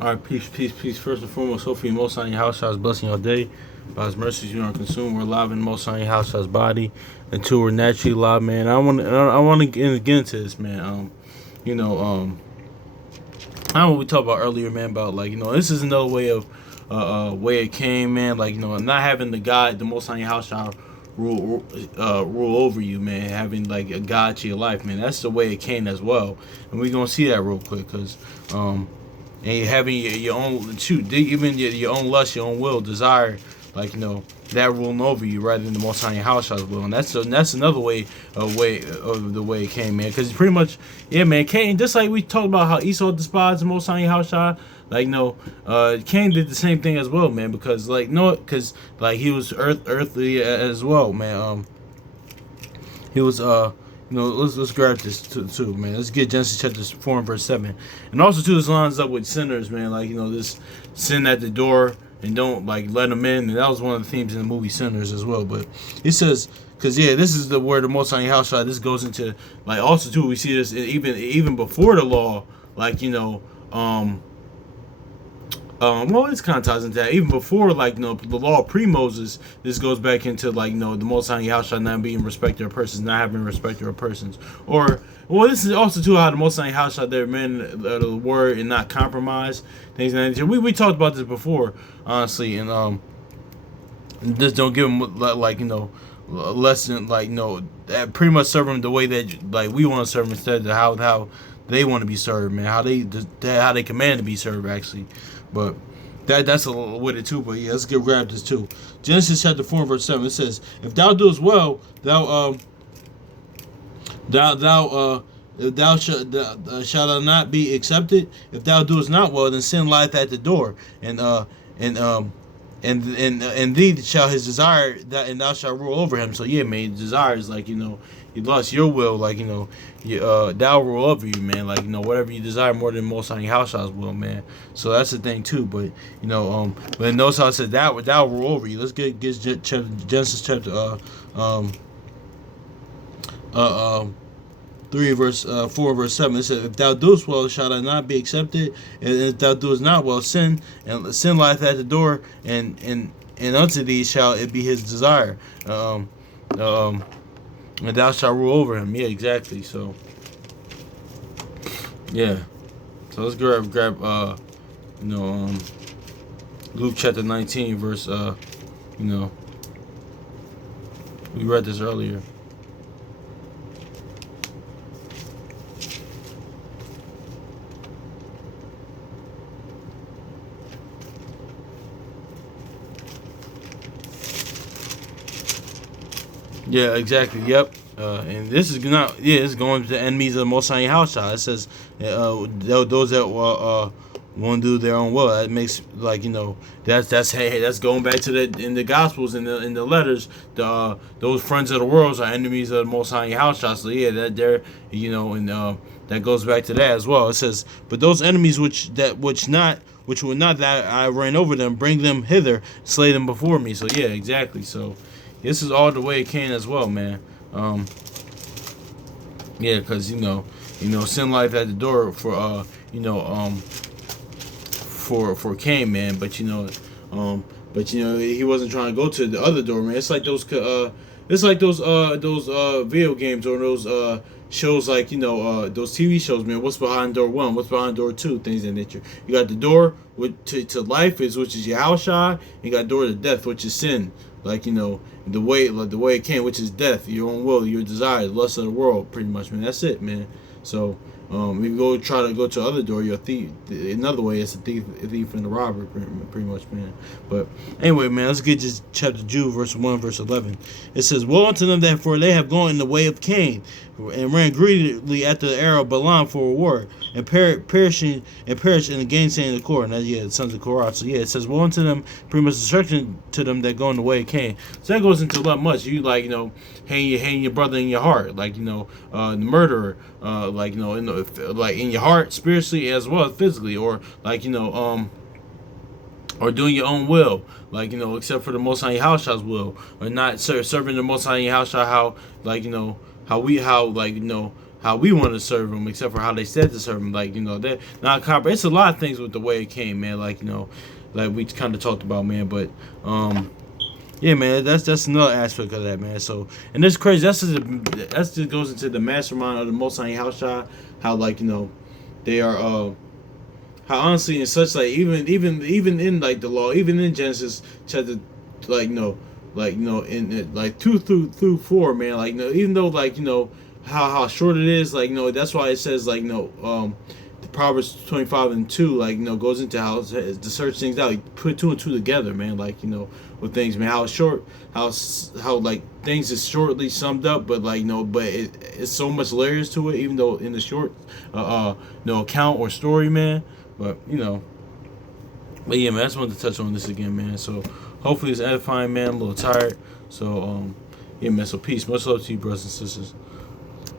All right, peace, peace, peace. First and foremost, hopefully, Most High House is blessing your day. By His mercies, you are consumed. We're alive in Most High House's body, and two, we're naturally alive, man. I want to get into this, man. You know, I know what we talked about earlier, man. About like, this is another way of, way it came, man. Like, not having the God, the Most High House rule over you, man. Having like a God to your life, man. That's the way it came as well, and we're gonna see that real quick, cause and you're having your own even your own lust, your own will, desire, like that ruling over you rather than the Most High House will, and that's another way of the way it came, man. Because pretty much, yeah, man, Cain, just like we talked about how Esau despised the Most High House, like Cain did the same thing as well, man. Because because like he was earthly as well, man. He was let's grab this too, man. Let's get Genesis chapter 4 and verse 7. And also too, this lines up with sinners, man. Like, this sin at the door and don't like let them in. And that was one of the themes in the movie Sinners as well. But it says, because yeah, this is the word of Most High House. This goes into like also too, we see this even before the law, like well, it's kind of ties into that. Even before, like, the law pre-Moses, this goes back into, like, the Most High House shall not be in respect of persons, not having respect of persons. Or, well, this is also, too, how the Most High House shall their men the word and not compromise. Things like that. We talked about this before, honestly, and, just don't give them, like, less than, like, pretty much serve them the way that, like, we want to serve them instead of how they want to be served, man. How they command to be served, actually. But that's a little with it too. But yeah, let's grab this too. Genesis chapter 4 verse 7. It says, "If thou doest well, thou shalt not be accepted. If thou doest not well, then sin lieth at the door, and thee shall his desire, that and thou shalt rule over him." So yeah, man, desire is like you lost your will, like thou rule over you, man. Like whatever you desire more than most on your house will, man. So that's the thing too. But but notice how it said thou rule over you. Let's get Genesis chapter 3 verse 4 verse 7. It says, "If thou doest well, shalt thou not be accepted, and if thou doest not well, sin lieth at the door, and unto thee shall it be his desire, and thou shalt rule over him." Yeah, exactly. So yeah, so let's grab Luke chapter 19 verse we read this earlier. Yeah, exactly. Yep. And this is not. Yeah, it's going to the enemies of the Most High House. It says those that want to do their own will. That makes that's going back to the in the Gospels in the letters. Those friends of the world are enemies of the Most High House. So yeah, that they're and that goes back to that as well. It says, "But those enemies which will not that I reign over them, bring them hither, slay them before me." So yeah, exactly. So. This is all the way it came as well, man. Yeah, because sin life at the door for for Cain, man. But he wasn't trying to go to the other door, man. It's like those video games or those shows like those TV shows, man. What's behind door 1? What's behind door 2? Things of that nature. You got the door to life which is your house shot. You got door to death, which is sin. Like the way it came, which is death, your own will, your desires, lust of the world, pretty much, man. That's it, man. So if you try to go to the other door, you're a thief. Another way, it's a thief and a robber, pretty much, man. But anyway, man, let's get just chapter Jude, verse 1, verse 11. It says, "Woe unto them, therefore they have gone in the way of Cain, and ran greedily after the arrow of Balaam for a reward, and perished in the gainsaying of the Korah." And the sons of Korah. So yeah, it says, "Woe unto them," pretty much destruction to them that go in the way of Cain. So that goes into a lot much. You hating your brother in your heart, like the murderer, in your heart, spiritually as well as physically, or or doing your own will, except for the Most High House will, or not serving the Most High House how how we want to serve him, except for how they said to serve him. Like, you know, that not copper. It's a lot of things with the way it came, man. Like, you know, like we kind of talked about, man. But yeah, man, that's another aspect of that, man. So, and it's crazy. That's just goes into the mastermind of the Most High House shot. How, like, you know, they are how honestly and such, like, even in like the law, even in Genesis chapter, like, in like 2 through 4, man, like, you know, even though, like, you know, how short it is, like, you know, that's why it says, like, you know, the Proverbs 25:2, like, you know, goes into how to search things out. You put 2 and 2 together, man, like, you know, with things, man, how short, how like things is shortly summed up, but, like, you know, but it's so much layers to it, even though in the short account or story, man. But, you know, but yeah, man, I just wanted to touch on this again, man. So hopefully it's edifying, man. I'm a little tired, so yeah, man. So peace, much love to you, brothers and sisters.